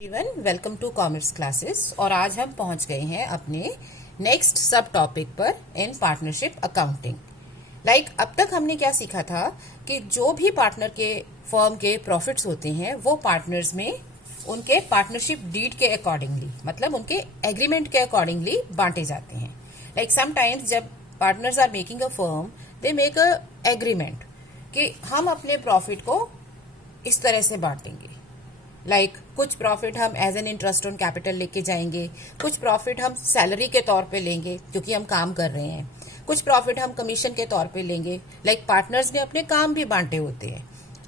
Everyone, welcome to commerce classes. और आज हम पहुंच गए हैं अपने नेक्स्ट सब टॉपिक पर इन पार्टनरशिप अकाउंटिंग। अब तक हमने क्या सीखा था कि जो भी पार्टनर के फर्म के प्रॉफिट्स होते हैं वो पार्टनर्स में उनके पार्टनरशिप डीड के अकॉर्डिंगली, मतलब उनके एग्रीमेंट के अकॉर्डिंगली बांटे जाते हैं। समटाइम्स जब partners are making a firm, they make a agreement कि हम अपने प्रॉफिट को इस तरह से बांटेंगे। कुछ प्रॉफिट हम as an interest on capital लेके जाएंगे, कुछ प्रॉफिट हम सैलरी के तौर पे लेंगे क्योंकि हम काम कर रहे हैं, कुछ प्रॉफिट हम कमीशन के तौर पे लेंगे। पार्टनर्स ने अपने काम भी बांटे होते हैं।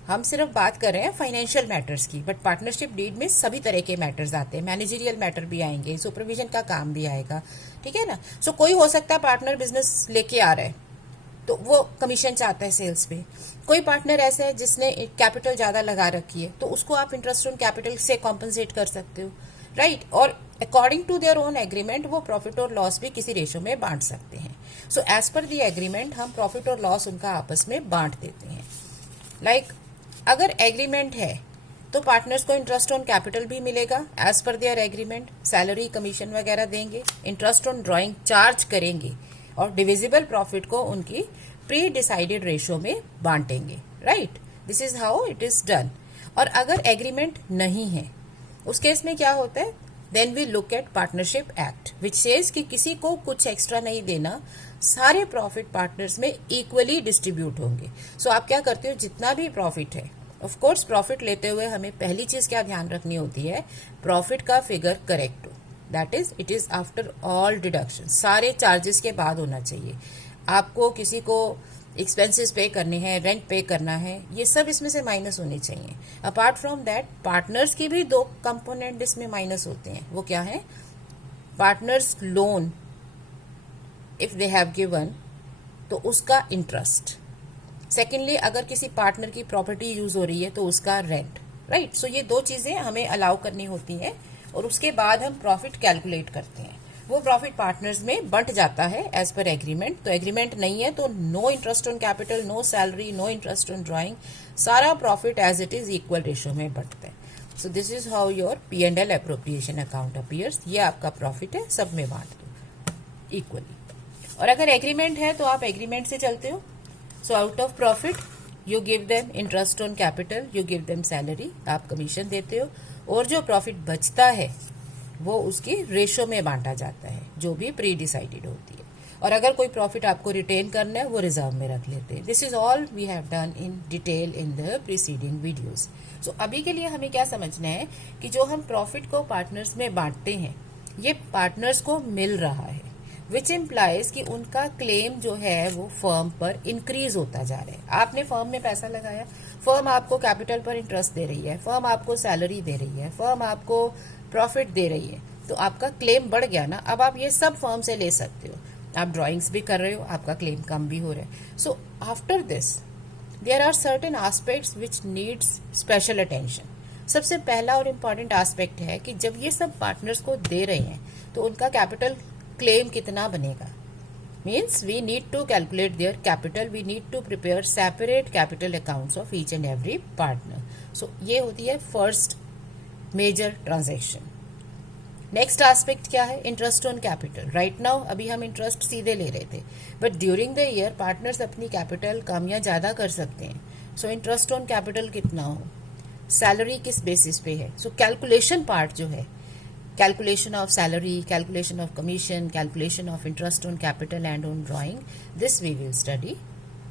हम सिर्फ बात कर रहे हैं फाइनेंशियल मैटर्स की, बट पार्टनरशिप डीड में सभी तरह के मैटर्स आते हैं। मैनेजरियल मैटर भी आएंगे, सुपरविजन का काम भी आएगा, ठीक है ना। सो कोई हो सकता है पार्टनर बिजनेस लेके आ रहा है तो वो कमीशन चाहता है सेल्स पे। कोई पार्टनर ऐसा है जिसने कैपिटल ज्यादा लगा रखी है तो उसको आप इंटरेस्ट ऑन कैपिटल से कॉम्पनसेट कर सकते हो, राइट। और according to their own agreement वो प्रॉफिट और लॉस भी किसी रेशो में बांट सकते हैं। So as per the agreement हम प्रॉफिट और लॉस उनका आपस में बांट देते हैं। अगर एग्रीमेंट है तो पार्टनर्स को इंटरेस्ट ऑन कैपिटल भी मिलेगा as per there agreement, salary commission वगैरह देंगे, इंटरेस्ट ऑन ड्रॉइंग चार्ज करेंगे और डिविजिबल प्रॉफिट को उनकी प्री डिसाइडेड रेशो में बांटेंगे, right. This is how it is done. और अगर एग्रीमेंट नहीं है उस केस में क्या होता है, then we look at partnership act which says कि किसी को कुछ एक्स्ट्रा नहीं देना, सारे प्रॉफिट पार्टनर्स में इक्वली डिस्ट्रीब्यूट होंगे। सो आप क्या करते हो, जितना भी प्रॉफिट है, ऑफ कोर्स प्रॉफिट लेते हुए हमें पहली चीज क्या ध्यान रखनी होती है, प्रॉफिट का फिगर करेक्ट हो, that is it is after all deduction, सारे चार्जेस के बाद होना चाहिए। आपको किसी को एक्सपेंसेस पे करने हैं, रेंट पे करना है, ये सब इसमें से माइनस होने चाहिए। अपार्ट फ्रॉम दैट पार्टनर्स की भी दो कंपोनेंट इसमें माइनस होते हैं। वो क्या है, partners loan if they have given तो उसका इंटरेस्ट, सेकेंडली अगर किसी पार्टनर की प्रॉपर्टी यूज हो रही है तो उसका रेंट, राइट। सो ये दो चीजें हमें अलाउ करनी होती हैं और उसके बाद हम प्रॉफिट कैलकुलेट करते हैं। वो प्रॉफिट पार्टनर्स में बंट जाता है एज पर एग्रीमेंट। तो एग्रीमेंट नहीं है तो no interest on capital, no salary, no interest on drawing, सारा profit as it is equal ratio में बंटता है। So this is how your P&L appropriation account appears. ये आपका प्रॉफिट है, सब में बांट दो इक्वली। और अगर एग्रीमेंट है तो आप एग्रीमेंट से चलते हो। So out of profit you give them interest on capital, you give them salary, आप कमीशन देते हो और जो प्रॉफिट बचता है वो उसकी रेशो में बांटा जाता है जो भी प्री डिसाइडेड होती है। और अगर कोई प्रॉफिट आपको रिटेन करना है वो रिजर्व में रख लेते हैं। This is all we have done in detail in the preceding videos. So अभी के लिए हमें क्या समझना है कि जो हम प्रॉफिट को पार्टनर्स में बांटते हैं ये पार्टनर्स को मिल रहा है, विच इम्प्लाइज कि उनका क्लेम जो है वो फर्म पर इंक्रीज होता जा रहा है। आपने फर्म में पैसा लगाया, फर्म आपको कैपिटल पर इंटरेस्ट दे रही है, फर्म आपको सैलरी दे रही है, फर्म आपको प्रॉफिट दे रही है, तो आपका क्लेम बढ़ गया ना। अब आप ये सब फर्म से ले सकते हो, आप ड्राइंग्स भी कर रहे हो, आपका क्लेम कम भी हो रहा है। So after this there are certain aspects which needs special attention. सबसे पहला और इम्पॉर्टेंट एस्पेक्ट है कि जब ये सब पार्टनर्स को दे रहे हैं तो उनका कैपिटल क्लेम कितना बनेगा। Means we need to calculate their capital, we need to prepare separate capital accounts of each and every partner. So ये होती है first major transaction. Next aspect क्या है, interest on capital. Right now अभी हम interest सीधे ले रहे थे, but during the year partners अपनी कैपिटल कम या ज्यादा कर सकते हैं। सो इंटरेस्ट ऑन कैपिटल कितना हो, सैलरी किस बेसिस पे है। सो कैलकुलेशन पार्ट जो है, calculation of salary, calculation of commission, calculation of interest on capital and on drawing, this we will study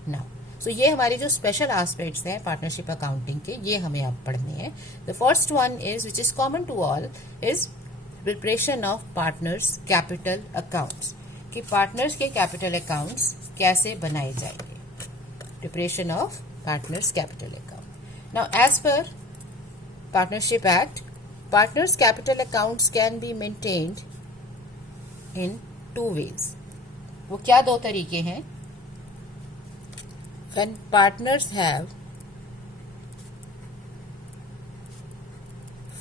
now. So ये हमारे जो स्पेशल एस्पेक्ट्स हैं पार्टनरशिप अकाउंटिंग के, ये हमें अब पढ़ने हैं। The first one is which is common to all is preparation of partners capital accounts, कि पार्टनर्स के कैपिटल अकाउंट्स कैसे बनाए जाएंगे। Preparation of partners capital account. Now as per partnership act, partners capital accounts can be maintained in two ways. वो क्या दो तरीके हैं, when partners have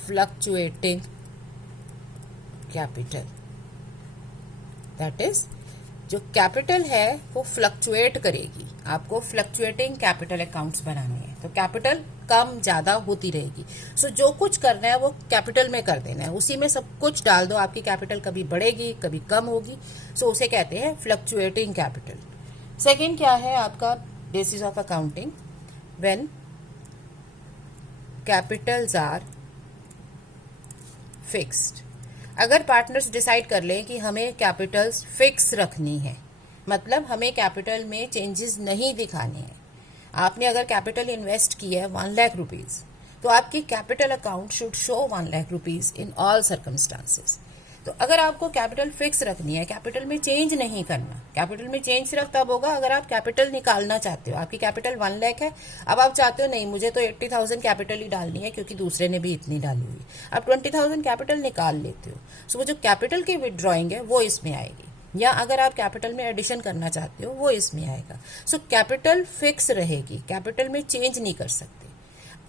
fluctuating capital, that is जो कैपिटल है वो फ्लक्चुएट करेगी, आपको फ्लक्चुएटिंग कैपिटल अकाउंट्स बनाने हैं। तो कैपिटल कम ज़्यादा होती रहेगी। सो जो कुछ करना है वो कैपिटल में कर देना है, उसी में सब कुछ डाल दो। आपकी कैपिटल कभी बढ़ेगी कभी कम होगी, सो उसे कहते हैं फ्लक्चुएटिंग कैपिटल। सेकेंड क्या है आपका basis of accounting, when capitals are fixed. अगर पार्टनर्स डिसाइड कर लें कि हमें कैपिटल्स फिक्स रखनी है, मतलब हमें कैपिटल में चेंजेस नहीं दिखाने हैं। आपने अगर कैपिटल इन्वेस्ट किया है 1 लाख रुपीज, तो आपकी capital account should show 1 lakh rupees in all circumstances. तो अगर आपको कैपिटल फिक्स रखनी है, कैपिटल में चेंज नहीं करना, कैपिटल में चेंज सिर्फ तब होगा अगर आप कैपिटल निकालना चाहते हो। आपकी कैपिटल 1 लाख है, अब आप चाहते हो नहीं मुझे तो 80,000 कैपिटल ही डालनी है क्योंकि दूसरे ने भी इतनी डाली हुई, आप 20,000 कैपिटल निकाल लेते हो। सो वो जो कैपिटल की विड्रॉइंग है वो इसमें आएगी, या अगर आप कैपिटल में एडिशन करना चाहते हो वो इसमें आएगा। सो कैपिटल फिक्स रहेगी, कैपिटल में चेंज नहीं कर सकते।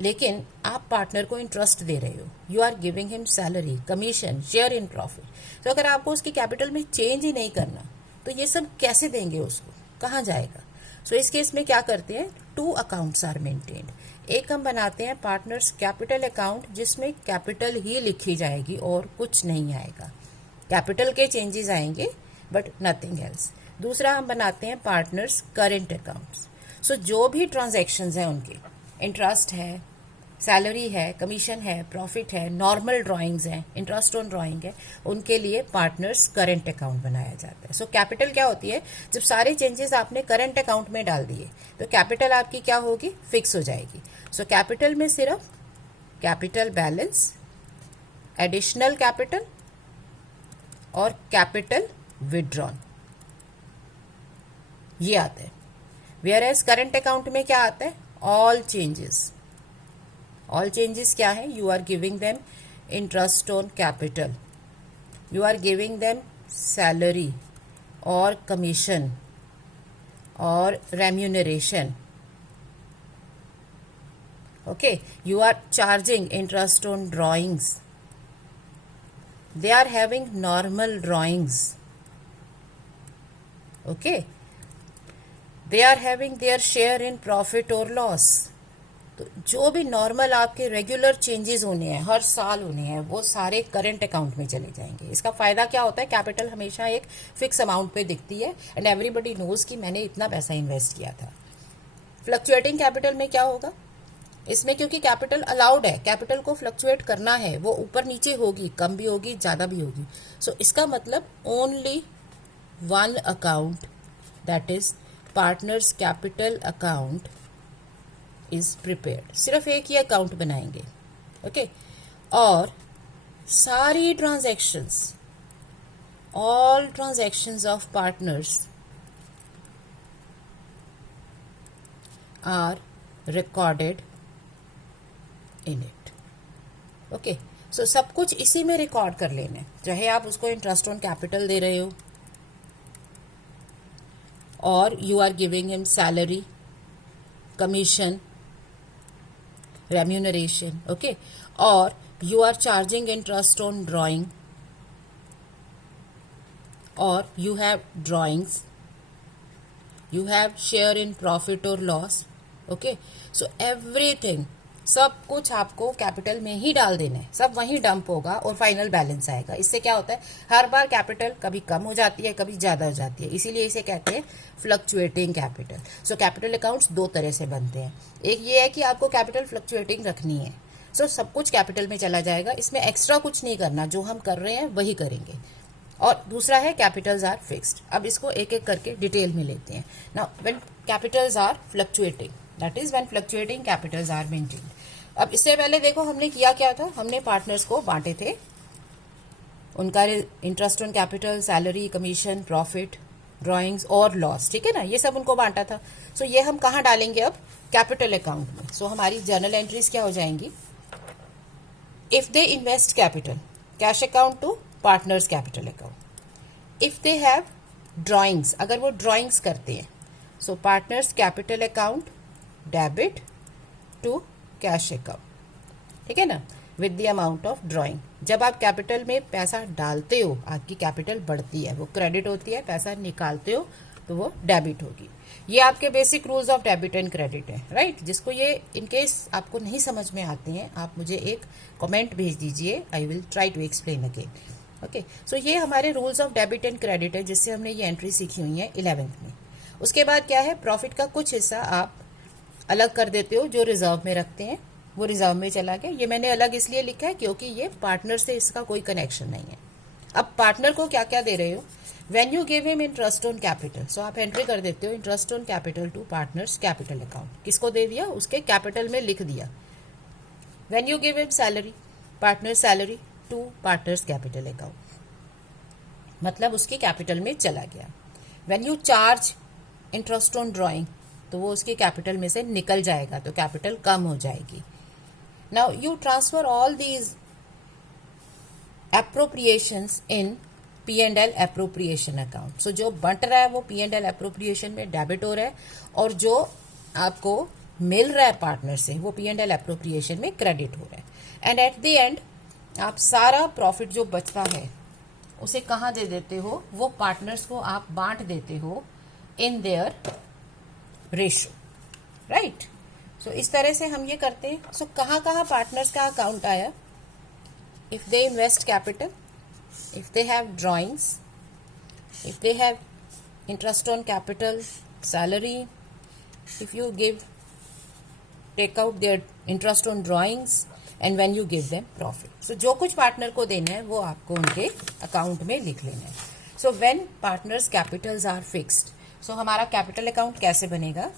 लेकिन आप पार्टनर को इंटरेस्ट दे रहे हो, you are giving him salary, commission, share in profit. तो अगर आपको उसकी कैपिटल में चेंज ही नहीं करना तो ये सब कैसे देंगे उसको, कहाँ जाएगा? सो इस केस में क्या करते हैं, 2 अकाउंट्स आर मेंटेन्ड। एक हम बनाते हैं पार्टनर्स कैपिटल अकाउंट जिसमें कैपिटल ही लिखी जाएगी और कुछ नहीं आएगा, कैपिटल के चेंजेस आएंगे बट नथिंग एल्स। दूसरा हम बनाते हैं पार्टनर्स करेंट अकाउंट्स। सो जो भी ट्रांजैक्शंस हैं उनके, इंटरेस्ट है, सैलरी है, कमीशन है, प्रॉफिट है, नॉर्मल ड्राइंग्स हैं, इंटरेस्ट ऑन ड्राइंग है, उनके लिए पार्टनर्स करंट अकाउंट बनाया जाता है। सो कैपिटल क्या होती है, जब सारे चेंजेस आपने करंट अकाउंट में डाल दिए तो कैपिटल आपकी क्या होगी, फिक्स हो जाएगी। सो कैपिटल में सिर्फ कैपिटल बैलेंस, एडिशनल कैपिटल और कैपिटल विड्रॉन ये आता है। वेयर एज करंट अकाउंट में क्या आता है, ऑल चेंजेस। ऑल चेंजेस क्या है, you are giving them interest on capital, you are giving them salary और कमीशन और remuneration, okay, you are charging interest on drawings, they are having normal drawings, okay, they are having their share in profit or loss। तो जो भी normal आपके regular changes होने हैं, हर साल होने हैं, वो सारे करंट अकाउंट में चले जाएंगे। इसका फायदा क्या होता है, कैपिटल हमेशा एक फिक्स अमाउंट पे दिखती है एंड एवरीबडी नोज कि मैंने इतना पैसा इन्वेस्ट किया था। फ्लक्चुएटिंग कैपिटल में क्या होगा, इसमें क्योंकि कैपिटल अलाउड है, कैपिटल को फ्लक्चुएट करना है, वो ऊपर नीचे होगी, कम भी होगी ज्यादा भी होगी। सो इसका मतलब only 1 account, that is partners capital account is prepared. सिर्फ एक ही अकाउंट बनाएंगे, ओके, और सारी transactions, all transactions of partners are recorded in it, okay. So सब कुछ इसी में रिकॉर्ड कर लेना है, चाहे आप उसको इंटरेस्ट ऑन कैपिटल दे रहे हो और you are giving him salary, commission, remuneration, okay, और you are charging interest on drawing और you have drawings, you have share in profit or loss, okay, so everything, सब कुछ आपको कैपिटल में ही डाल देना है, सब वहीं डंप होगा और फाइनल बैलेंस आएगा। इससे क्या होता है, हर बार कैपिटल कभी कम हो जाती है कभी ज्यादा हो जाती है, इसीलिए इसे कहते हैं fluctuating capital. So capital accounts 2 तरह से बनते हैं, एक ये है कि आपको कैपिटल फ्लक्चुएटिंग रखनी है, सो सब कुछ कैपिटल में चला जाएगा, इसमें एक्स्ट्रा कुछ नहीं करना, जो हम कर रहे हैं वही करेंगे। और दूसरा है कैपिटल्स आर फिक्स्ड। अब इसको एक एक करके डिटेल में लेते हैं। Now when capitals are fluctuating, that is when fluctuating capitals are maintained. अब इससे पहले देखो हमने किया क्या था, हमने पार्टनर्स को बांटे थे, उनका interest on capital, salary, commission, profit, drawings और लॉस, ठीक है ना, ये सब उनको बांटा था। सो ये हम कहाँ डालेंगे अब, कैपिटल अकाउंट में। सो हमारी जर्नल एंट्रीज क्या हो जाएंगी, if they invest capital, cash account to partners capital account. If they have drawings, अगर वो ड्राइंग्स करते हैं, so partners capital account debit to cash account, ठीक है ना, with the amount of drawing. जब आप कैपिटल में पैसा डालते हो आपकी कैपिटल बढ़ती है, वो क्रेडिट होती है, पैसा निकालते हो तो वो डेबिट होगी। ये आपके basic rules of debit and credit है, राइट। जिसको ये इनकेस आपको नहीं समझ में आते हैं, आप मुझे एक कमेंट भेज दीजिए, I will try to explain again. Okay, so ये हमारे rules of debit and credit है, जिससे हमने ये एंट्री सीखी हुई है 11th में। उसके बाद क्या है, प्रॉफिट का कुछ हिस्सा आप अलग कर देते हो, जो रिजर्व में रखते हैं वो रिजर्व में चला गया। ये मैंने अलग इसलिए लिखा है क्योंकि ये पार्टनर से इसका कोई कनेक्शन नहीं है। अब पार्टनर को क्या क्या दे रहे हो, when you give him interest on capital, so आप एंट्री कर देते हो interest on capital to partners capital account. किसको दे दिया, उसके कैपिटल में लिख दिया। When you give him salary, partner salary to partners capital account, मतलब उसके कैपिटल में चला गया। When you charge interest on drawing, तो वो उसके कैपिटल में से निकल जाएगा, तो कैपिटल कम हो जाएगी। Now you transfer all these appropriations in P&L appropriation account. So जो बंट रहा है वो P&L एप्रोप्रिएशन में डेबिट हो रहा है, और जो आपको मिल रहा है पार्टनर से वो P&L एप्रोप्रिएशन में क्रेडिट हो रहा है। एंड एट द एंड आप सारा प्रॉफिट जो बचता है उसे कहाँ दे देते हो, वो पार्टनर्स को आप बांट देते हो इन देयर रेशो, राइट। सो इस तरह से हम ये करते हैं। सो कहाँ कहाँ पार्टनर्स का अकाउंट आया, if they invest capital, if they have drawings, if they have interest on capital, salary, if you take out their interest on drawings, and when you give them profit. So जो कुछ partner को देना है वो आपको उनके account में लिख लेना है। So when partners capitals are fixed, so हमारा कैपिटल अकाउंट कैसे बनेगा।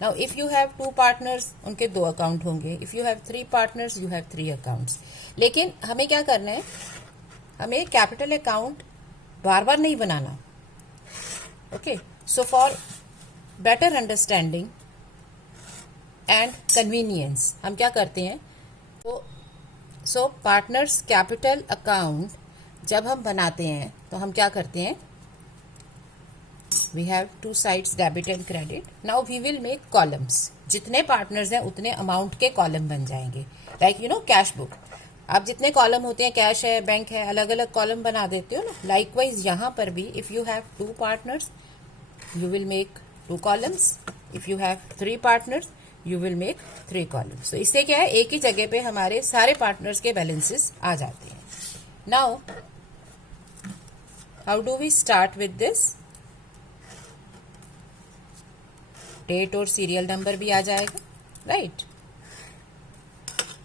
Now if you have 2 partners, उनके 2 अकाउंट होंगे। If you have 3 partners, you have 3 accounts। लेकिन हमें क्या करना है, हमें कैपिटल अकाउंट बार बार नहीं बनाना। Okay, so for better understanding and convenience हम क्या करते हैं, तो सो पार्टनर्स कैपिटल अकाउंट जब हम बनाते हैं तो हम क्या करते हैं, we have 2 sides debit and credit. Now we will make columns, जितने पार्टनर्स हैं उतने अमाउंट के कॉलम बन जाएंगे। Like you know cash book, आप जितने कॉलम होते हैं, कैश है, बैंक है, अलग अलग कॉलम बना देते हो ना। लाइकवाइज यहाँ पर भी if you have 2 partners you will make 2 columns, if you have 3 partners you will make 3 columns. तो इससे क्या है, एक ही जगह पे हमारे सारे पार्टनर्स के बैलेंसेस आ जाते हैं। Now how do we start with this, date और सीरियल नंबर भी आ जाएगा, right.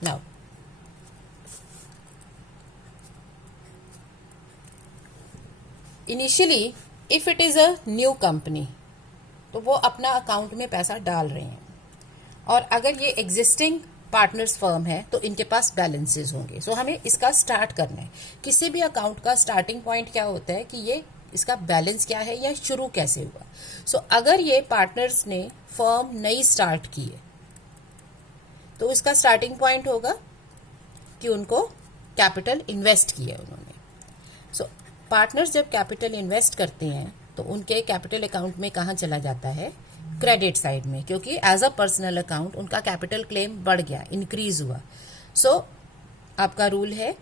Now initially if it is a new company, तो वो अपना अकाउंट में पैसा डाल रहे हैं, और अगर ये एग्जिस्टिंग पार्टनर्स फर्म है तो इनके पास बैलेंसेस होंगे। सो हमें इसका स्टार्ट करना है। किसी भी अकाउंट का स्टार्टिंग पॉइंट क्या होता है कि ये इसका बैलेंस क्या है या शुरू कैसे हुआ। सो अगर ये पार्टनर्स ने फर्म नई स्टार्ट की है तो इसका स्टार्टिंग पॉइंट होगा कि उनको कैपिटल इन्वेस्ट किया है उन्होंने। सो पार्टनर्स जब कैपिटल इन्वेस्ट करते हैं तो उनके कैपिटल अकाउंट में कहाँ चला जाता है, क्रेडिट साइड में, क्योंकि एज अ पर्सनल अकाउंट उनका कैपिटल क्लेम बढ़ गया, इंक्रीज हुआ। सो आपका रूल है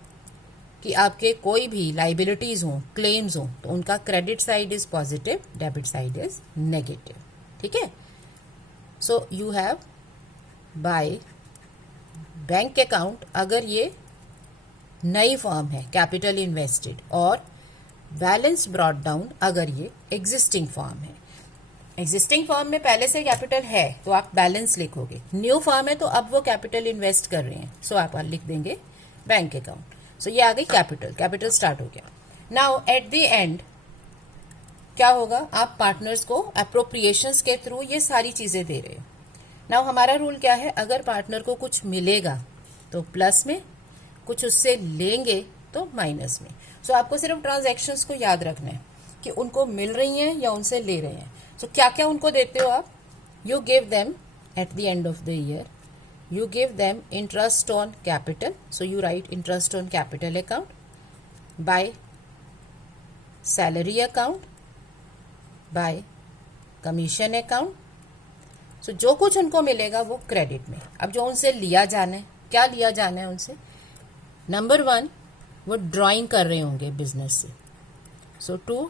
कि आपके कोई भी लाइबिलिटीज हों, क्लेम्स हों, तो उनका credit side is positive, debit side is negative, ठीक है। सो you have by bank account, अगर ये नई फर्म है कैपिटल इन्वेस्टेड, और बैलेंस ब्रॉट डाउन अगर ये एग्जिस्टिंग फर्म है। एग्जिस्टिंग फर्म में पहले से कैपिटल है तो आप बैलेंस लिखोगे, न्यू फर्म है तो अब वो कैपिटल इन्वेस्ट कर रहे हैं, सो आप लिख देंगे बैंक अकाउंट। सो ये आ गई कैपिटल, कैपिटल स्टार्ट हो गया। नाउ एट द एंड क्या होगा, आप पार्टनर्स को अप्रोप्रिएशंस के थ्रू ये सारी चीजें दे रहे हो। नाउ हमारा रूल क्या है, अगर पार्टनर को कुछ मिलेगा तो प्लस में, कुछ उससे लेंगे तो माइनस में। सो आपको सिर्फ ट्रांजैक्शंस को याद रखना है कि उनको मिल रही हैं या उनसे ले रहे हैं। सो क्या क्या उनको देते हो आप, you give them at the end of the year, you give them interest on capital, so you write interest on capital account, by salary account, by commission account। so जो कुछ उनको मिलेगा वो क्रेडिट में। अब जो उनसे लिया जाना है, क्या लिया जाना है उनसे, नंबर 1 वो ड्राइंग कर रहे होंगे बिजनेस से, सो टू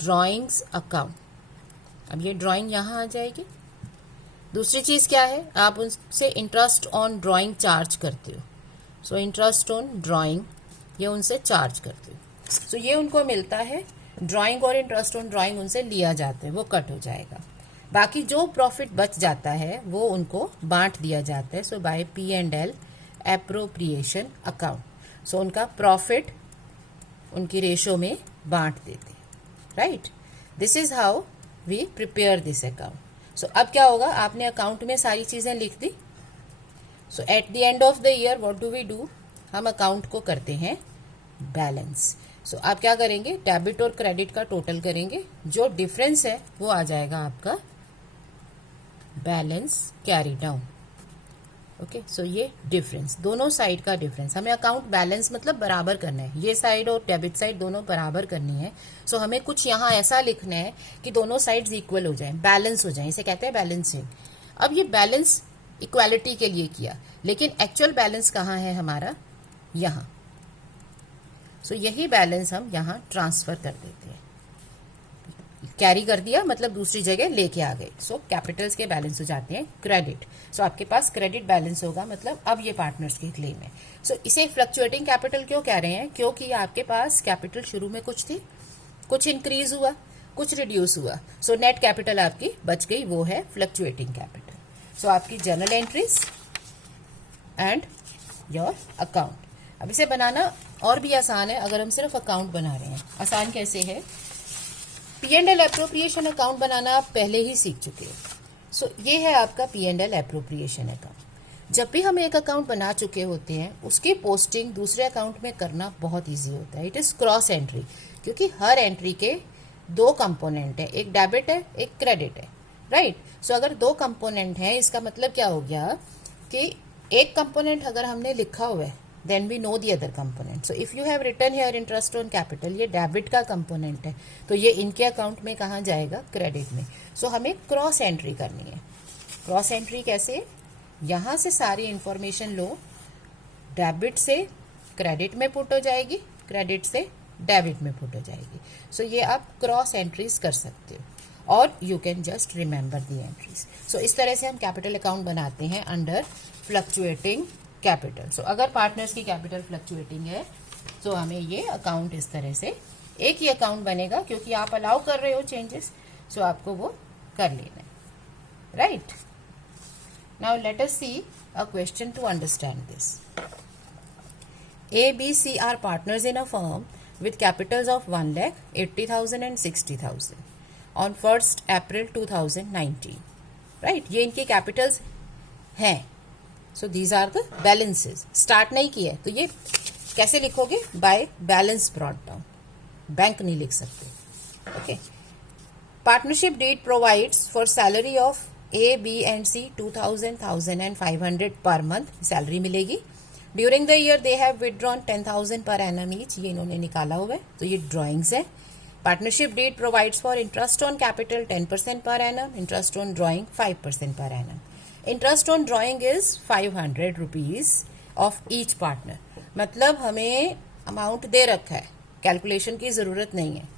ड्राइंग्स अकाउंट। अब ये ड्राइंग यहाँ आ जाएगी। दूसरी चीज क्या है, आप उनसे इंटरेस्ट ऑन ड्राइंग चार्ज करते हो, सो इंटरेस्ट ऑन ड्राइंग ये उनसे चार्ज करते हो, सो ये उनको मिलता है। ड्राइंग और इंटरेस्ट ऑन ड्राइंग उनसे लिया जाता है, वो कट हो जाएगा। बाकी जो प्रॉफिट बच जाता है वो उनको बांट दिया जाता है, so by P&L appropriation account. So उनका प्रॉफिट उनकी रेशो में बांट देते, right. This is how we prepare this account. So अब क्या होगा, आपने अकाउंट में सारी चीजें लिख दी। So at the end of the year what do we do, हम अकाउंट को करते हैं बैलेंस। सो आप क्या करेंगे, डेबिट और क्रेडिट का टोटल करेंगे, जो डिफरेंस है वो आ जाएगा आपका balance carry down. Okay, so ये डिफरेंस, दोनों साइड का डिफरेंस, हमें अकाउंट बैलेंस मतलब बराबर करना है, ये साइड और डेबिट साइड दोनों बराबर करनी है। सो हमें कुछ यहाँ ऐसा लिखना है कि दोनों साइड्स इक्वल हो जाएं, बैलेंस हो जाएं, इसे कहते हैं बैलेंसिंग। अब ये बैलेंस इक्वालिटी के लिए किया, लेकिन एक्चुअल बैलेंस कहाँ है हमारा, यहाँ। सो यही बैलेंस हम यहाँ ट्रांसफर कर देते हैं, कैरी कर दिया मतलब दूसरी जगह लेके आ गए। सो कैपिटल्स के बैलेंस हो जाते हैं क्रेडिट। सो आपके पास क्रेडिट बैलेंस होगा, मतलब अब ये पार्टनर्स की क्लेम है। सो इसे फ्लक्चुएटिंग कैपिटल क्यों कह रहे हैं, क्योंकि आपके पास कैपिटल शुरू में कुछ थी, कुछ इंक्रीज हुआ, कुछ रिड्यूस हुआ। सो नेट कैपिटल आपकी बच गई, वो है फ्लक्चुएटिंग कैपिटल। सो आपकी journal entries and your account. अब इसे बनाना और भी आसान है, अगर हम सिर्फ अकाउंट बना रहे हैं। आसान कैसे है, P&L एप्रोप्रिएशन अकाउंट बनाना आप पहले ही सीख चुके हो। सो ये है आपका P&L एप्रोप्रिएशन अकाउंट। जब भी हम एक अकाउंट बना चुके होते हैं, उसकी पोस्टिंग दूसरे अकाउंट में करना बहुत इजी होता है। इट इज क्रॉस एंट्री, क्योंकि हर एंट्री के दो कंपोनेंट है, एक डेबिट है एक क्रेडिट है, राइट। सो अगर दो कंपोनेंट है, इसका मतलब क्या हो गया कि एक कंपोनेंट अगर हमने लिखा हुआ है, then we know the other component. So if you have written here interest on capital, ये डेबिट का कंपोनेंट है, तो ये इनके अकाउंट में कहाँ जाएगा, क्रेडिट में। सो हमें क्रॉस एंट्री करनी है। क्रॉस एंट्री कैसे, यहाँ से सारी इंफॉर्मेशन लो, डेबिट से क्रेडिट में पुट हो जाएगी, क्रेडिट से डेबिट में पुट हो जाएगी। सो ये आप क्रॉस एंट्रीज कर सकते हो, और you can just remember the entries. So इस तरह से हम कैपिटल अकाउंट बनाते हैं अंडर फ्लक्चुएटिंग कैपिटल। सो अगर पार्टनर्स की कैपिटल फ्लक्चुएटिंग है, तो हमें ये अकाउंट इस तरह से एक ही अकाउंट बनेगा, क्योंकि आप अलाउ कर रहे हो चेंजेस, सो आपको वो कर लेना है, right. Now let us see a question to understand this. A, B, C are partners in a firm with capitals of 1,80,000 and 60,000 on 1st April 2019, right? ये इनके कैपिटल्स हैं। So these are the balances. Start नहीं किया तो ये कैसे लिखोगे, by balance brought down, bank नहीं लिख सकते, okay. Partnership deed provides for salary of A, B and C 2,000, 1,000 and 500 per month salary मिलेगी। During the year they have withdrawn 10,000 per annum each, ये इन्होंने निकाला हुआ है, तो ये ड्रॉइंग्स है। Partnership deed provides for interest on capital 10% per annum, interest on drawing 5% per annum. Interest on drawing is 500 rupees of each partner, मतलब हमें अमाउंट दे रखा है, कैलकुलेशन की जरूरत नहीं है,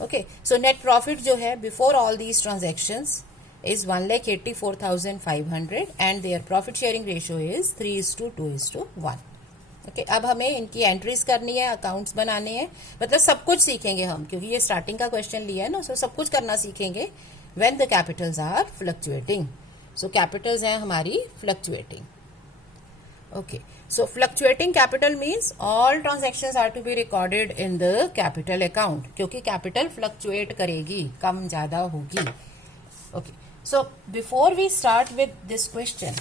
ओके। सो नेट प्रॉफिट जो है before all these transactions is 1,84,500 and their profit sharing ratio is 3:2:1. Okay, अब हमें इनकी एंट्रीज करनी है, अकाउंट्स बनाने हैं, मतलब सब कुछ सीखेंगे हम, क्योंकि ये स्टार्टिंग का क्वेश्चन लिया है ना, सो सब कुछ करना सीखेंगे when the capitals are fluctuating. So capitals हैं हमारी fluctuating, okay. So fluctuating capital means all transactions are to be recorded in the capital account, क्योंकि कैपिटल फ्लक्चुएट करेगी, कम ज्यादा होगी, okay. So before we start with this question,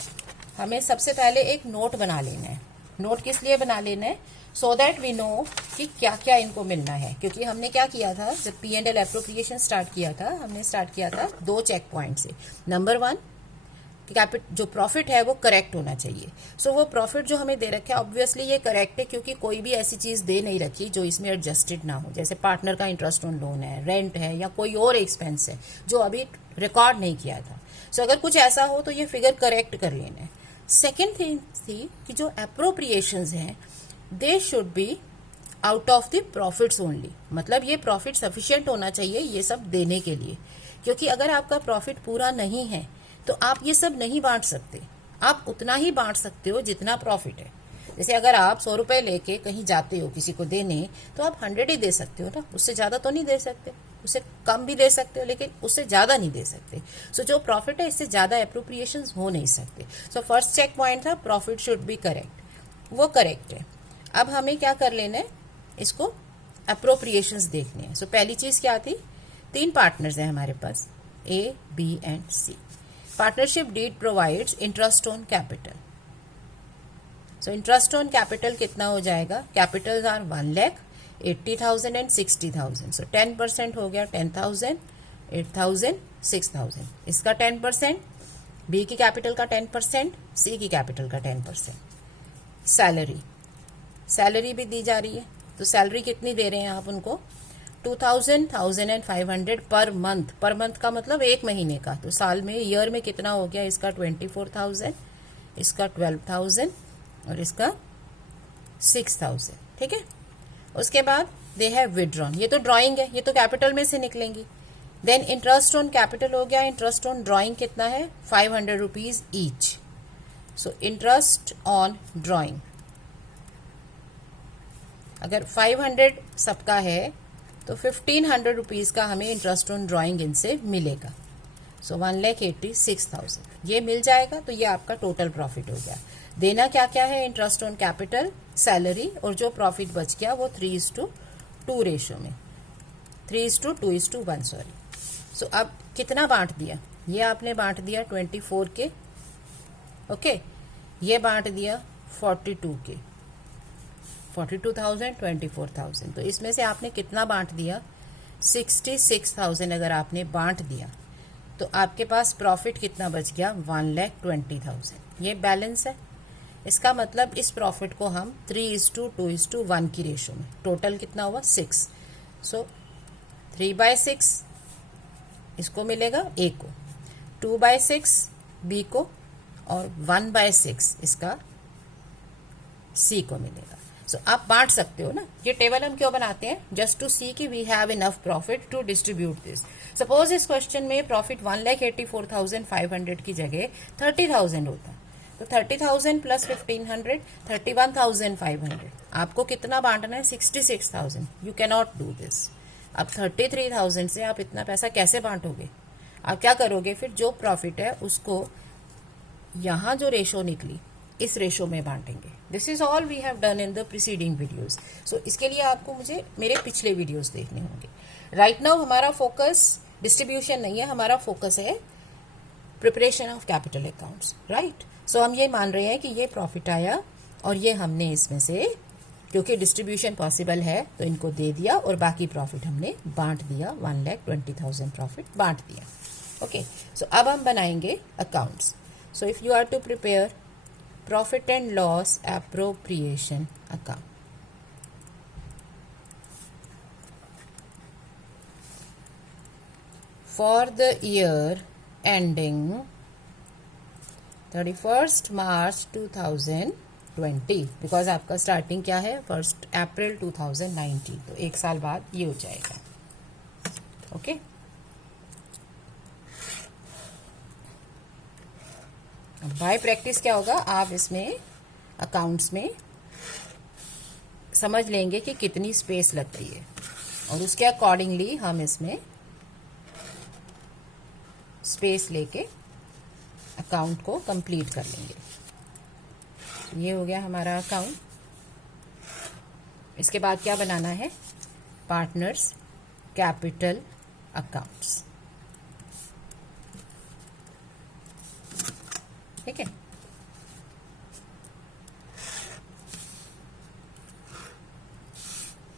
हमें सबसे पहले एक नोट बना लेना है। नोट किस लिए बना लेना है, सो दैट वी नो कि क्या क्या इनको मिलना है, क्योंकि हमने क्या किया था, जब P&L एप्रोप्रिएशन स्टार्ट किया था, हमने स्टार्ट किया था 2 चेक पॉइंट से। नंबर 1, जो प्रॉफिट है वो करेक्ट होना चाहिए। सो वो प्रॉफिट जो हमें दे रखा है, ऑब्वियसली ये करेक्ट है, क्योंकि कोई भी ऐसी चीज दे नहीं रखी जो इसमें एडजस्टेड ना हो, जैसे पार्टनर का इंटरेस्ट ऑन लोन है, रेंट है, या कोई और एक्सपेंस है जो अभी रिकॉर्ड नहीं किया था। सो अगर कुछ ऐसा हो तो ये फिगर करेक्ट कर लेना है। सेकेंड थिंग थी कि जो एप्रोप्रिएशंस हैं they should be out of the profits only, मतलब ये प्रॉफिट सफिशिएंट होना चाहिए ये सब देने के लिए, क्योंकि अगर आपका प्रॉफिट पूरा नहीं है तो आप ये सब नहीं बांट सकते। आप उतना ही बांट सकते हो जितना प्रॉफिट है। जैसे अगर आप 100 रुपए लेके कहीं जाते हो किसी को देने, तो आप 100 ही दे सकते हो ना, उससे ज्यादा तो नहीं दे सकते। उससे कम भी दे सकते हो लेकिन उससे ज्यादा नहीं दे सकते। सो जो प्रॉफिट है इससे ज्यादा एप्रोप्रिएशन हो नहीं सकते। सो फर्स्ट चेक पॉइंट था प्रॉफिट शुड बी करेक्ट, वो करेक्ट है। अब हमें क्या कर लेना है, इसको अप्रोप्रिएशंस देखने हैं। सो पहली चीज क्या थी, 3 पार्टनर्स हैं हमारे पास, A, B and C। Partnership deed provides interest on capital. So interest on capital कितना हो जाएगा, कैपिटल आर 1,80,000 एंड 60,000। सो 10% हो गया 10,000, 8,000, 6,000। इसका 10%, बी की कैपिटल का 10%, सी की कैपिटल का 10%। सैलरी, सैलरी भी दी जा रही है। तो सैलरी कितनी दे रहे हैं आप उनको, 2,000, 1,500 पर मंथ। पर मंथ का मतलब एक महीने का। तो साल में, ईयर में कितना हो गया, इसका 24,000, इसका 12,000 और इसका 6,000। ठीक है। उसके बाद दे हैव विड्रॉन, ये तो ड्राइंग है, ये तो कैपिटल में से निकलेंगी। देन इंटरेस्ट ऑन कैपिटल हो गया, इंटरेस्ट ऑन ड्राइंग कितना है, 500 rupees each. So interest on drawing, अगर 500 सबका है तो 1,500 रुपीज का हमें इंटरेस्ट ऑन ड्राइंग इनसे मिलेगा। सो 1,86,000 ये मिल जाएगा। तो ये आपका टोटल प्रॉफिट हो गया। देना क्या क्या है, इंटरेस्ट ऑन कैपिटल, सैलरी, और जो प्रॉफिट बच गया वो 3:2 रेशो में, 3:2:1 सॉरी। सो अब कितना बांट दिया, ये आपने बांट दिया 24 के, ओके। ये बांट दिया 42 के, 42,000, 24,000। तो इसमें से आपने कितना बांट दिया, 66,000 अगर आपने बांट दिया तो आपके पास प्रॉफिट कितना बच गया, 1,20,000। ये बैलेंस है। इसका मतलब इस प्रॉफिट को हम 3:2:1 की रेशो में, टोटल कितना हुआ 6। सो 3/6 इसको मिलेगा A को, 2/6 B को और 1/6 इसका C को मिलेगा। सो आप बांट सकते हो ना। ये टेबल हम क्यों बनाते हैं, जस्ट टू सी कि we have enough profit to distribute this. Suppose इस क्वेश्चन में प्रॉफिट 1,84,500 की जगह 30,000 होता, तो 30,000 प्लस 1,500, 31,500। आपको कितना बांटना है, 66,000। You can not do this. अब 33,000 से आप इतना पैसा कैसे बांटोगे, आप क्या करोगे, फिर जो प्रॉफिट है उसको यहां जो रेशो निकली इस रेशो में बांटेंगे। This is all we have done in the preceding videos. So इसके लिए आपको मुझे मेरे पिछले वीडियोस देखने होंगे। राइट नाउ हमारा फोकस डिस्ट्रीब्यूशन नहीं है, हमारा फोकस है preparation of capital accounts, right. So हम ये मान रहे हैं कि ये प्रॉफिट आया और ये हमने इसमें से, क्योंकि डिस्ट्रीब्यूशन पॉसिबल है तो इनको दे दिया और बाकी प्रॉफिट हमने बांट दिया, 1,20,000 प्रॉफिट बांट दिया। ओके, सो अब हम बनाएंगे accounts. So if you are to prepare profit and loss appropriation account, for the year ending 31st March 2020, because आपका स्टार्टिंग क्या है, 1 अप्रैल 2019, तो एक साल बाद ये हो जाएगा। ओके, बाय प्रैक्टिस क्या होगा, आप इसमें अकाउंट्स में समझ लेंगे कि कितनी स्पेस लगती है और उसके अकॉर्डिंगली हम इसमें स्पेस लेके अकाउंट को कंप्लीट कर लेंगे। ये हो गया हमारा अकाउंट। इसके बाद क्या बनाना है, पार्टनर्स कैपिटल अकाउंट्स। ठीक है,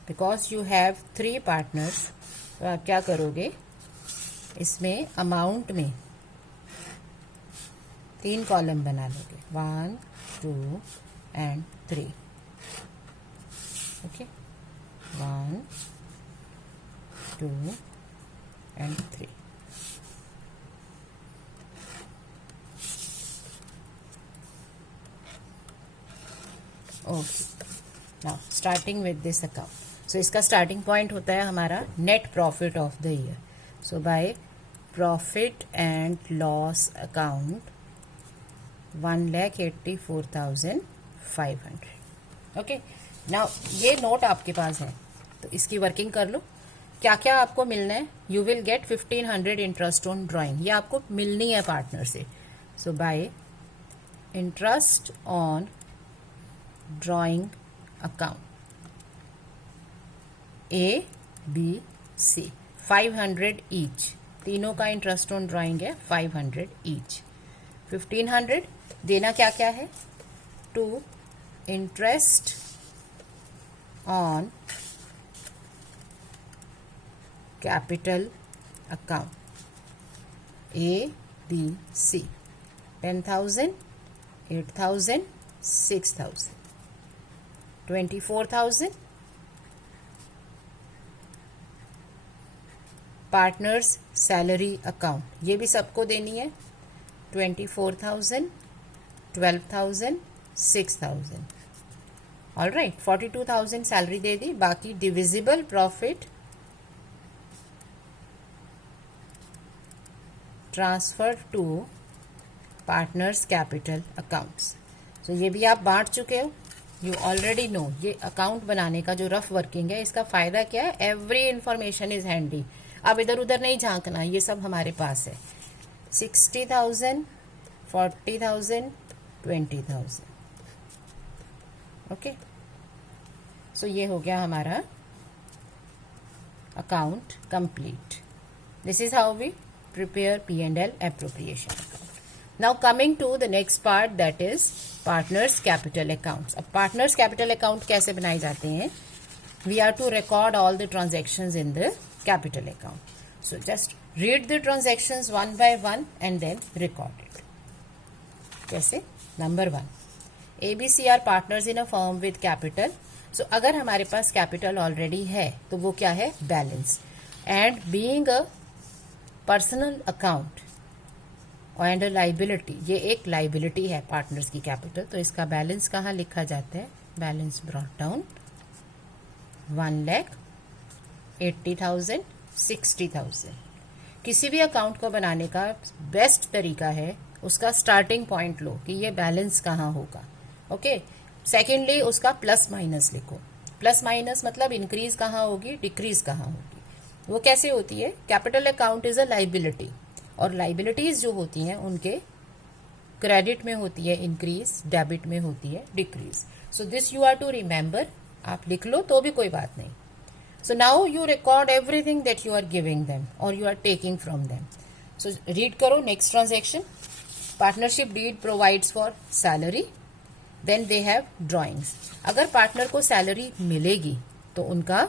बिकॉज यू हैव 3 पार्टनर्स, तो आप क्या करोगे, इसमें अमाउंट में 3 कॉलम बना लोगे, 1, 2 and 3। Okay, 1, 2 and 3। Okay, now starting with this account. So इसका स्टार्टिंग पॉइंट होता है हमारा net profit of the year. So by profit and loss account 1,84,500. Okay, now ये नोट आपके पास है तो इसकी वर्किंग कर लो. क्या क्या आपको मिलना है? You will get 1,500 interest on drawing. ये आपको मिलनी है पार्टनर से. So by interest on drawing account A, B, C 500 each. तीनों का इंटरेस्ट ऑन ड्राइंग है 500 ईच. 1,500 देना क्या क्या है? To interest on capital account A, B, C 10,000, 8,000, 6,000, 24,000. Partners salary account, ये भी सबको देनी है. 24,000, 12,000, 6,000. ऑलराइट, 42,000 सैलरी दे दी. बाकी divisible profit transfer to partners capital accounts. तो ये भी आप बांट चुके हो. यू ऑलरेडी नो ये अकाउंट बनाने का जो रफ वर्किंग है, इसका फायदा क्या है? Every information is handy. अब इधर उधर नहीं झांकना, ये सब हमारे पास है. 60,000, 40,000, 20,000. ओके, सो ये हो गया हमारा account complete. This is how we prepare P&L appropriation account. Now coming to the next part, that is partners capital accounts. अब partners capital account कैसे बनाए जाते हैं? We are to record all the transactions in the capital account. So just read the transactions one by one and then record it. कैसे? Number 1, ABC are partners in a firm with capital. So अगर हमारे पास capital already है तो वो क्या है? Balance. And being a personal account and a liability, ये एक liability है partners की capital, तो इसका balance कहाँ लिखा जाता है? Balance brought down 1,80,000, 60,000. किसी भी अकाउंट को बनाने का बेस्ट तरीका है उसका स्टार्टिंग पॉइंट लो कि ये बैलेंस कहाँ होगा. ओके, सेकेंडली उसका प्लस माइनस लिखो. प्लस माइनस मतलब इंक्रीज कहाँ होगी, डिक्रीज कहाँ होगी. वो कैसे होती है? Capital account is a liability, और लाइबिलिटीज जो होती हैं उनके क्रेडिट में होती है इंक्रीज, डेबिट में होती है decrease. So this you are to remember. आप लिख लो तो भी कोई बात नहीं. So now you record everything that you are giving them or you are taking from them. So read करो next transaction. Partnership deed provides for salary. Then they have drawings. अगर partner को सैलरी मिलेगी तो उनका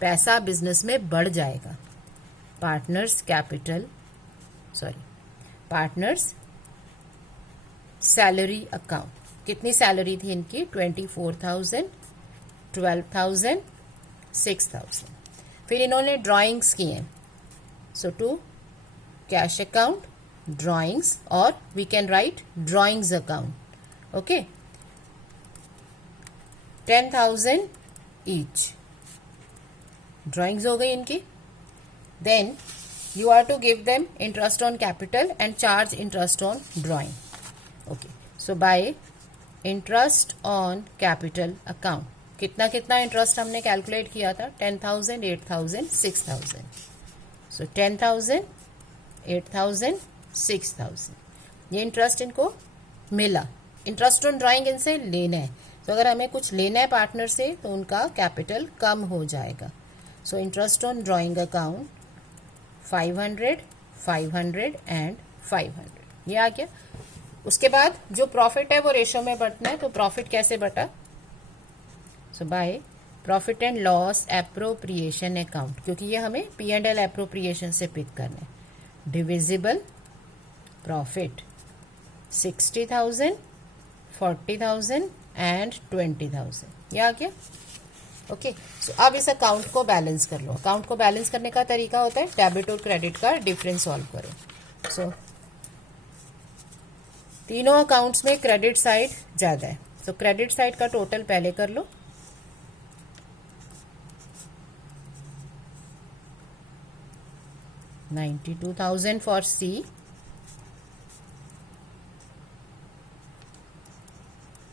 पैसा business में बढ़ जाएगा. Partners salary account. कितनी सैलरी थी इनकी? 24,000, 12,000, 6,000. फिर इन्होंने ड्राइंग्स की हैं. So to cash account drawings, और we can write drawings account. Okay, 10,000 each drawings हो गई इनकी. Then you are to give them interest on capital and charge interest on drawing. Okay, so by interest on capital account कितना कितना interest हमने calculate किया था? 10,000, 8,000, 6,000. सो 10,000, 8,000, 6,000. ये interest इनको मिला. इंटरेस्ट ऑन ड्राइंग इनसे लेना है. तो अगर हमें कुछ लेना है पार्टनर से तो उनका कैपिटल कम हो जाएगा. सो interest on drawing account 500, 500 and 500. ये आ गया. उसके बाद जो प्रॉफिट है वो रेशो में बंटना है. तो प्रॉफिट कैसे बटा? So by profit and loss appropriation account, क्योंकि ये हमें P&L एप्रोप्रिएशन से पिक करना है. Divisible profit 60,000, 40,000 and 20,000. ये आ गया. ओके, सो अब इस अकाउंट को बैलेंस कर लो. अकाउंट को बैलेंस करने का तरीका होता है डेबिट और क्रेडिट का डिफरेंस सॉल्व करो. सो तीनों अकाउंट्स में क्रेडिट साइड ज्यादा है. तो क्रेडिट साइड का टोटल पहले कर लो. 92,000 for C,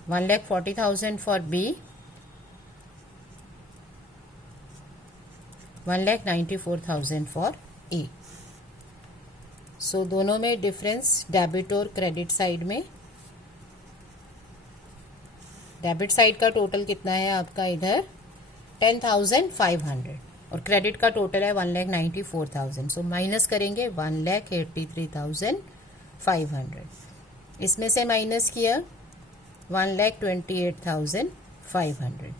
1,40,000 for B, 1,94,000 for A. सो दोनों में डिफरेंस डेबिट और क्रेडिट साइड में, डेबिट साइड का टोटल कितना है आपका इधर 10,500 और क्रेडिट का टोटल है 1,94,000. सो माइनस करेंगे 1,83,500. इसमें से माइनस किया 1,28,500.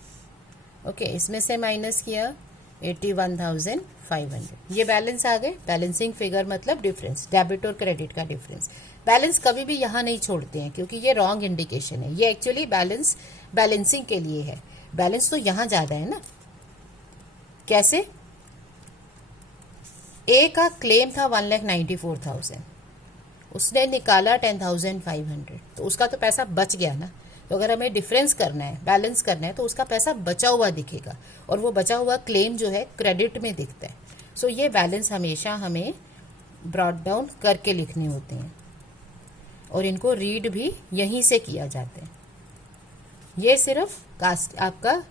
ओके, इसमें से माइनस किया 81,500. ये बैलेंस आ गए. बैलेंसिंग फिगर मतलब डिफरेंस, डेबिट और क्रेडिट का डिफरेंस. बैलेंस कभी भी यहाँ नहीं छोड़ते हैं क्योंकि ये रॉन्ग इंडिकेशन है. ये एक्चुअली बैलेंसिंग के लिए है. बैलेंस तो यहाँ ज्यादा है ना. कैसे? ए का क्लेम था 1,94,000, उसने निकाला 10,500, तो उसका तो पैसा बच गया ना. तो अगर हमें डिफरेंस करना है, बैलेंस करना है, तो उसका पैसा बचा हुआ दिखेगा और वो बचा हुआ क्लेम जो है क्रेडिट में दिखता है. सो ये बैलेंस हमेशा हमें ब्रॉट डाउन करके लिखने होते हैं और इनको रीड भी यहीं से किया जाता है. ये सिर्फ आपका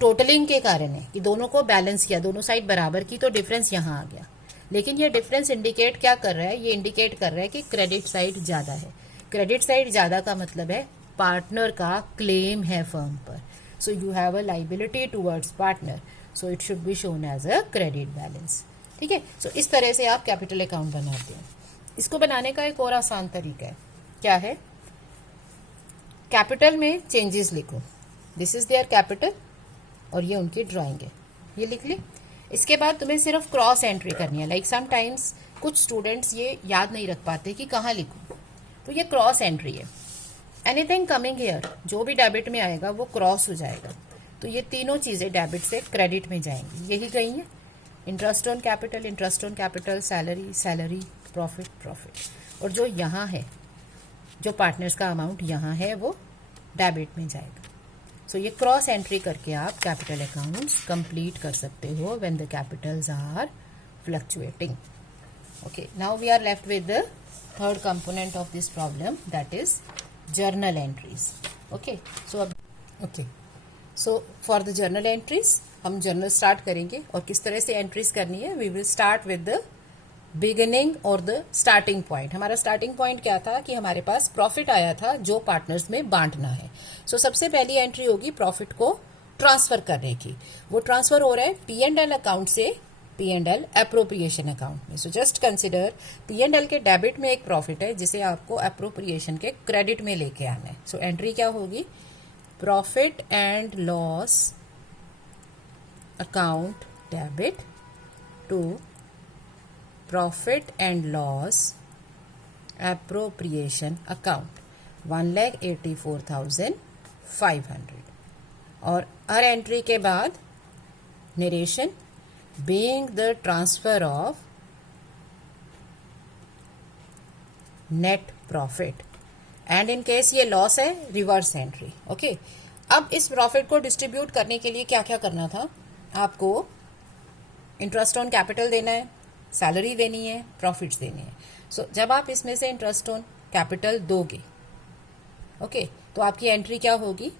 टोटलिंग के कारण है कि दोनों को बैलेंस किया, दोनों साइड बराबर की, तो डिफरेंस यहाँ आ गया. लेकिन ये डिफरेंस इंडिकेट क्या कर रहा है? ये इंडिकेट कर रहा है कि क्रेडिट साइड ज्यादा है. क्रेडिट साइड ज्यादा का मतलब है पार्टनर का क्लेम है फर्म पर. So you have a liability towards partner, so it should be shown as a credit balance. ठीक है. सो इस तरह से आप कैपिटल अकाउंट बनाते हैं. इसको बनाने का एक और आसान तरीका है. क्या है? कैपिटल में चेंजेस लिखो. दिस इज देयर कैपिटल और ये उनकी ड्राइंग है, ये लिख ली. इसके बाद तुम्हें सिर्फ क्रॉस एंट्री करनी है. लाइक समटाइम्स कुछ स्टूडेंट्स ये याद नहीं रख पाते कि कहाँ लिखूं, तो ये क्रॉस एंट्री है. एनीथिंग कमिंग हियर, जो भी डेबिट में आएगा वो क्रॉस हो जाएगा. तो ये तीनों चीजें डेबिट से क्रेडिट में जाएंगी. यही गई है. Interest on capital, interest on capital, salary, salary, profit, profit. और जो यहाँ है, जो पार्टनर्स का अमाउंट यहाँ है, वो डेबिट में जाएगा. सो ये क्रॉस एंट्री करके आप कैपिटल अकाउंट्स कंप्लीट कर सकते हो when the capitals are fluctuating. Okay, now we are left with the third component of this problem, that is journal entries. Okay, so for the journal entries हम journal start करेंगे. और किस तरह से entries करनी है? We will start with the beginning और the starting point. हमारा स्टार्टिंग पॉइंट क्या था कि हमारे पास प्रॉफिट आया था जो पार्टनर्स में बांटना है. सो सबसे पहली एंट्री होगी प्रॉफिट को ट्रांसफर करने की. वो ट्रांसफर हो रहा है P&L अकाउंट से P&L एप्रोप्रिएशन अकाउंट में. सो जस्ट कंसिडर P&L के डेबिट में एक प्रॉफिट है जिसे आपको एप्रोप्रिएशन के क्रेडिट में लेके आना है. सो एंट्री क्या होगी? Profit and loss account debit to profit and loss appropriation account 1,84,500. और हर एंट्री के बाद narration being the transfer of net profit, and in case ये लॉस है, रिवर्स एंट्री. ओके, अब इस प्रॉफिट को डिस्ट्रीब्यूट करने के लिए क्या क्या करना था? आपको इंटरेस्ट ऑन कैपिटल देना है, सैलरी देनी है, प्रॉफिट्स देने हैं. सो जब आप इसमें से इंटरेस्ट ऑन कैपिटल दोगे, ओके, तो आपकी एंट्री क्या होगी?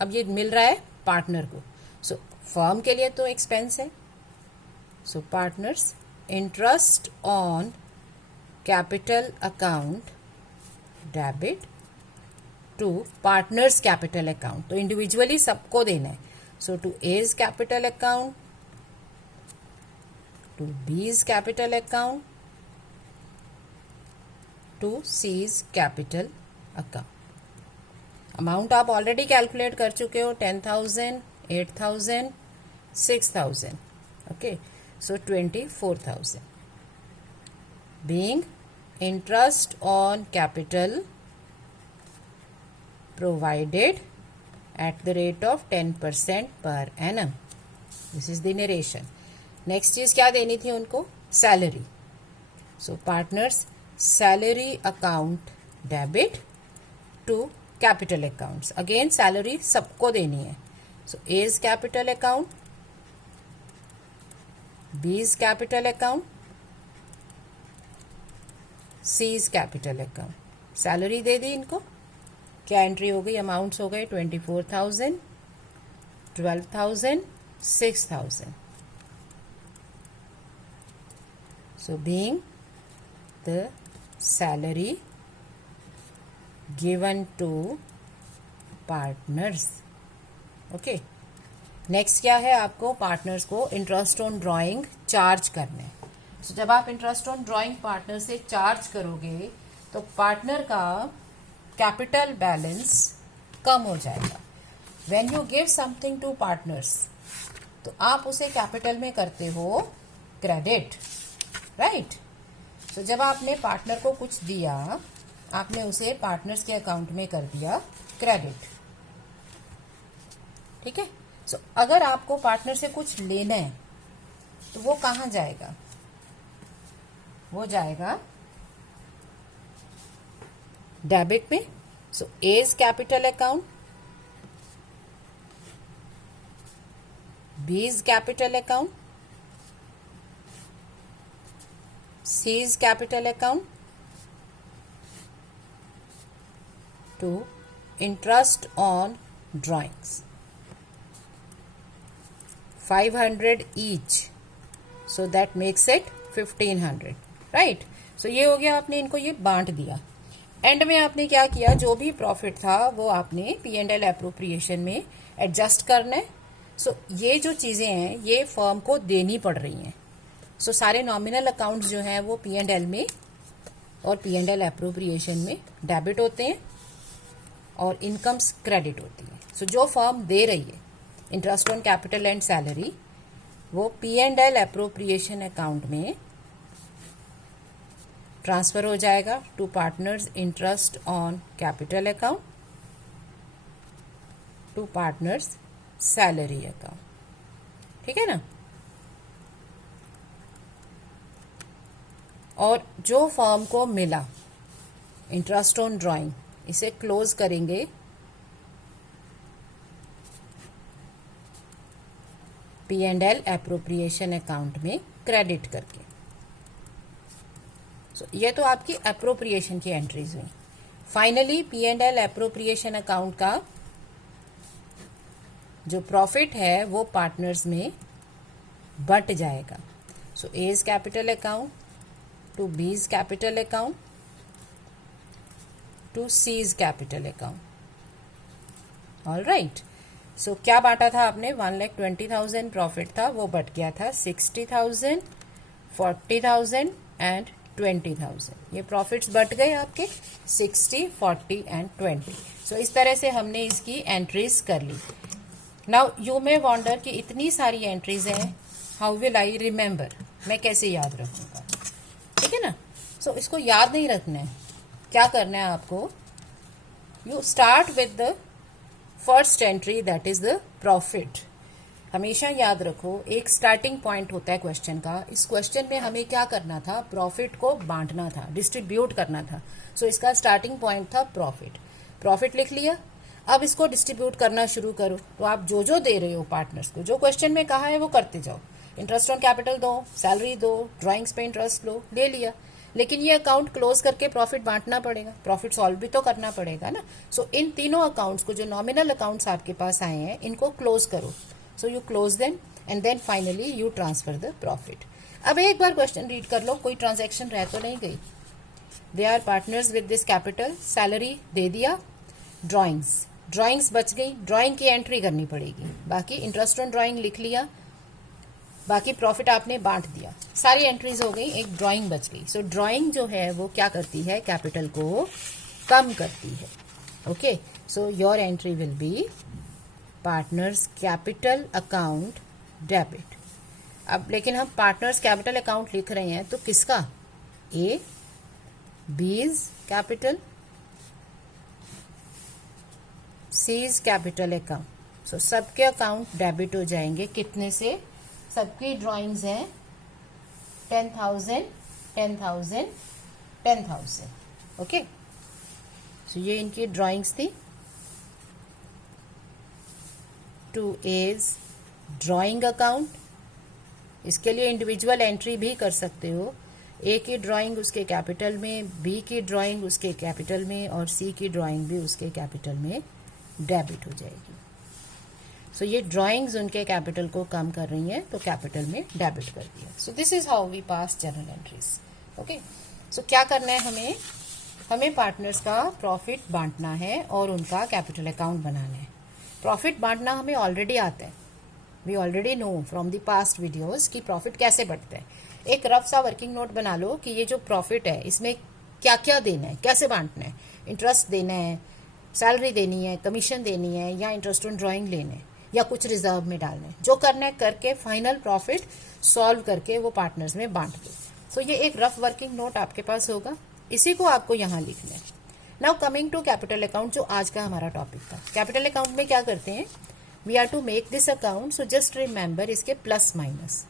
अब ये मिल रहा है पार्टनर को. सो फर्म के लिए तो एक्सपेंस है. So partners interest on capital account debit to partners capital account. तो इंडिविजुअली सबको देना है. So to A's capital account, to B's capital account, to C's capital account. Amount आप ऑलरेडी कैलकुलेट कर चुके हो, 10,000, 8,000, 6,000. Okay, so 24,000 being interest on capital provided at the rate of 10% per annum. This is the narration. Next चीज क्या देनी थी उनको? Salary. So partners salary account debit to capital accounts. Again salary सबको देनी है. So A's capital account, B's capital account, C's capital account. Salary दे दी इनको, क्या एंट्री हो गई, अमाउंट्स हो गए 24,000, 12,000, 6,000। So being the salary given to partners. Okay. Next क्या है, आपको पार्टनर्स को इंटरेस्ट ऑन ड्राइंग चार्ज करने। So जब आप इंटरेस्ट ऑन ड्राइंग पार्टनर से चार्ज करोगे तो पार्टनर का कैपिटल बैलेंस कम हो जाएगा। When you give something to partners, तो आप उसे कैपिटल में करते हो क्रेडिट, राइट। तो जब आपने पार्टनर को कुछ दिया, आपने उसे पार्टनर्स के अकाउंट में कर दिया क्रेडिट, ठीक है। सो अगर आपको पार्टनर से कुछ लेना है तो वो कहाँ जाएगा, वो जाएगा डेबिट में। So A's capital account, B's capital account, C is capital account, to interest on drawings, 500 each, so that makes it 1,500, right? So ये हो गया, आपने इनको ये बांट दिया। एंड में आपने क्या किया, जो भी प्रॉफिट था वो आपने P&L एप्रोप्रिएशन में एडजस्ट करना है। सो ये जो चीजें हैं ये फर्म को देनी पड़ रही हैं। सो सारे नॉमिनल अकाउंट्स जो हैं वो P&L में और P&L एप्रोप्रिएशन में डेबिट होते हैं और इनकम्स क्रेडिट होती है। सो जो फर्म दे रही है interest on capital and salary, वो P&L एप्रोप्रिएशन अकाउंट में ट्रांसफर हो जाएगा to partners interest on capital account, to partners salary account, ठीक है ना। और जो फर्म को मिला इंटरेस्ट ऑन ड्राइंग, इसे क्लोज करेंगे P&L एप्रोप्रिएशन अकाउंट में क्रेडिट करके। सो ये तो आपकी एप्रोप्रिएशन की एंट्रीज हुई। फाइनली P&L एप्रोप्रिएशन अकाउंट का जो प्रॉफिट है वो पार्टनर्स में बट जाएगा। So A's capital account, to B's capital account, to C's capital account. All right. So क्या बांटा था आपने, 1,20,000 प्रॉफिट था, वो बट गया था 60,000, 40,000 एंड 20,000। ये प्रॉफिट्स बट गए आपके 60, 40 एंड 20। सो इस तरह से हमने इसकी एंट्रीज कर ली। नाउ यू मे वॉन्डर कि इतनी सारी एंट्रीज हैं, हाउ विल आई रिमेंबर, मैं कैसे याद रखूंगा, ठीक है ना। सो इसको याद नहीं रखना है, क्या करना है आपको, you start with the first entry that is the profit. हमेशा याद रखो एक स्टार्टिंग पॉइंट होता है क्वेश्चन का। इस क्वेश्चन में हमें क्या करना था, प्रॉफिट को बांटना था, डिस्ट्रीब्यूट करना था। सो इसका स्टार्टिंग पॉइंट था प्रॉफिट। प्रॉफिट लिख लिया, अब इसको डिस्ट्रीब्यूट करना शुरू करो। तो आप जो जो दे रहे हो पार्टनर्स को, जो क्वेश्चन में कहा है वो करते जाओ। इंटरेस्ट ऑन कैपिटल दो, सैलरी दो, ड्राइंग्स पे इंटरेस्ट लो, ले लिया। लेकिन ये अकाउंट क्लोज करके प्रॉफिट बांटना पड़ेगा, प्रॉफिट सॉल्व भी तो करना पड़ेगा ना। सो इन तीनों अकाउंट्स को, जो नॉमिनल अकाउंट्स आपके पास आए हैं, इनको क्लोज करो। So you close them and then finally you transfer the profit. अब एक बार क्वेश्चन रीड कर लो, कोई ट्रांजेक्शन रह तो नहीं गई। They are partners with this capital, salary दे दिया, ड्राइंग्स बच गई, ड्राइंग की एंट्री करनी पड़ेगी। बाकी इंटरेस्ट ऑन ड्राइंग लिख लिया, बाकी प्रॉफिट आपने बांट दिया, सारी एंट्रीज हो गई, एक ड्राइंग बच गई। सो ड्राइंग जो है वो क्या करती है, कैपिटल को कम करती है। Okay, so your entry will be partners capital account debit. अब लेकिन हम पार्टनर्स कैपिटल अकाउंट लिख रहे हैं तो किसका, A, B's capital, C's capital account. So सबके अकाउंट डेबिट हो जाएंगे, कितने से, सबकी ड्राइंग्स हैं 10,000, 10,000, 10,000। ओके, सो ये इनकी ड्राइंग्स थी। टू एज ड्राइंग अकाउंट, इसके लिए इंडिविजुअल एंट्री भी कर सकते हो। ए की ड्राइंग उसके कैपिटल में, बी की ड्राइंग उसके कैपिटल में और सी की ड्राइंग भी उसके कैपिटल में डेबिट हो जाएगी। सो ये ड्राइंग्स उनके कैपिटल को कम कर रही हैं तो कैपिटल में डेबिट कर दिया। So this is how we pass journal entries. Okay, so क्या करना है, हमें पार्टनर्स का प्रॉफिट बांटना है और उनका कैपिटल अकाउंट बनाना है। प्रॉफिट बांटना हमें ऑलरेडी आता है, we already know from the past videos कि प्रॉफिट कैसे बढ़ता है। एक रफ सा वर्किंग नोट बना लो कि ये जो प्रॉफिट है इसमें क्या क्या देना है, कैसे बांटना है। इंटरेस्ट देना है, सैलरी देनी है, कमीशन देनी है, या इंटरेस्ट ऑन ड्राइंग लेने है, या कुछ रिजर्व में डालना है। जो करना है करके फाइनल प्रॉफिट सॉल्व करके वो पार्टनर्स में बांट दो। तो ये एक रफ वर्किंग नोट आपके पास होगा, इसी को आपको यहाँ लिखना है। Now coming to capital account, जो आज का हमारा टॉपिक था। कैपिटल अकाउंट में क्या करते हैं, we are to make this account, so just remember इसके plus minus.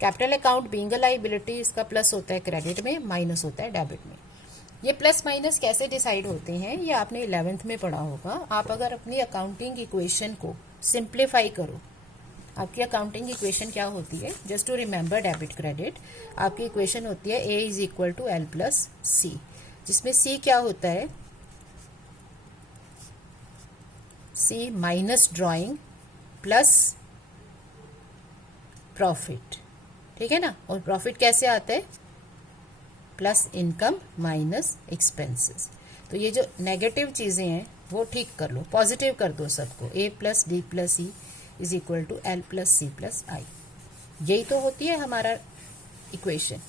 Capital account being a liability, इसका प्लस होता है क्रेडिट में, माइनस होता है डेबिट में। ये प्लस माइनस कैसे डिसाइड होते हैं ये आपने 11th में पढ़ा होगा। आप अगर अपनी अकाउंटिंग इक्वेशन को सिंप्लीफाई करो, आपकी अकाउंटिंग इक्वेशन क्या होती है, just to remember debit credit, आपकी इक्वेशन होती है A is equal to L plus C, जिसमें सी क्या होता है, C minus drawing plus profit, ठीक है ना। और प्रॉफिट कैसे आता है, प्लस इनकम माइनस एक्सपेंसेस। तो ये जो नेगेटिव चीजें हैं वो ठीक कर लो, पॉजिटिव कर दो सबको। A plus D plus E is equal to L plus C plus I, यही तो होती है हमारा इक्वेशन,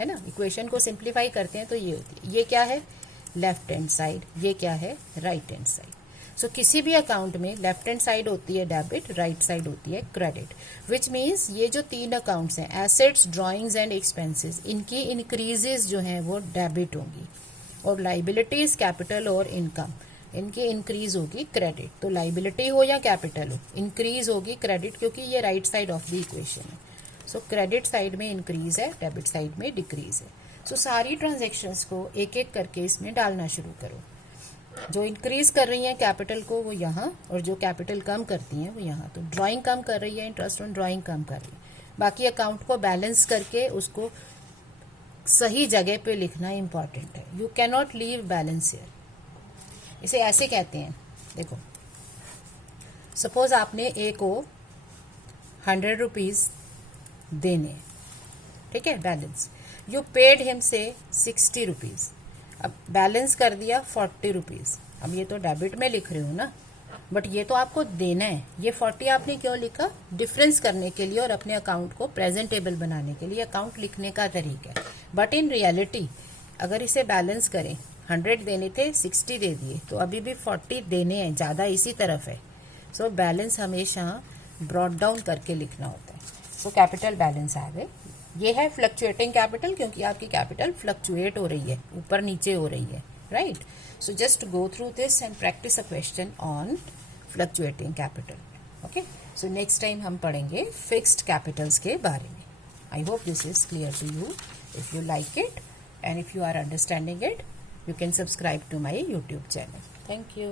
है ना। इक्वेशन को सिंप्लीफाई करते हैं तो ये होती है। ये क्या है, लेफ्ट हैंड साइड, ये क्या है, राइट हैंड साइड। सो किसी भी अकाउंट में लेफ्ट हैंड साइड होती है डेबिट, राइट साइड होती है क्रेडिट, विच मीन्स ये जो तीन अकाउंट्स हैं, एसेट्स, ड्रॉइंग्स एंड एक्सपेंसेस, इनकी इंक्रीजेस जो हैं वो डेबिट होंगी, और लाइबिलिटीज, कैपिटल और इनकम, इनकी इंक्रीज होगी क्रेडिट। तो लाइबिलिटी हो या कैपिटल हो, इंक्रीज होगी क्रेडिट, क्योंकि ये right side of the equation है। सो क्रेडिट साइड में इंक्रीज है, डेबिट साइड में डिक्रीज है। सो सारी ट्रांजेक्शन्स को एक एक करके इसमें डालना शुरू करो। जो इंक्रीज कर रही हैं कैपिटल को वो यहाँ, और जो कैपिटल कम करती हैं वो यहाँ। तो ड्राइंग कम कर रही है, इंटरेस्ट ऑन ड्राइंग कम कर रही है। बाकी अकाउंट को बैलेंस करके उसको सही जगह पे लिखना इंपॉर्टेंट है। You cannot leave balance here. इसे ऐसे कहते हैं, देखो सपोज आपने ए को 100 रुपीज देने, ठीक है, बैलेंस। यू पेड हिम से 60 रुपीज, अब बैलेंस कर दिया 40 रुपीज। अब ये तो डेबिट में लिख रहे हो ना, बट ये तो आपको देना है। ये 40 आपने क्यों लिखा, डिफरेंस करने के लिए और अपने अकाउंट को प्रेजेंटेबल बनाने के लिए अकाउंट लिखने का तरीका है। बट इन रियलिटी अगर इसे बैलेंस करें, 100 देने थे, 60 दे दिए, तो अभी भी 40 देने हैं, ज़्यादा इसी तरफ है। सो बैलेंस हमेशा ब्रॉड डाउन करके लिखना होता है। सो कैपिटल बैलेंस आ गए। ये है फ्लक्चुएटिंग कैपिटल, क्योंकि आपकी कैपिटल फ्लक्चुएट हो रही है, ऊपर नीचे हो रही है, right. So just go through this and practice a question on fluctuating capital. Okay, so next time हम पढ़ेंगे फिक्स्ड कैपिटल्स के बारे में। I hope this is clear to you. If you like it and if you are understanding it, you can subscribe to my YouTube channel. Thank you.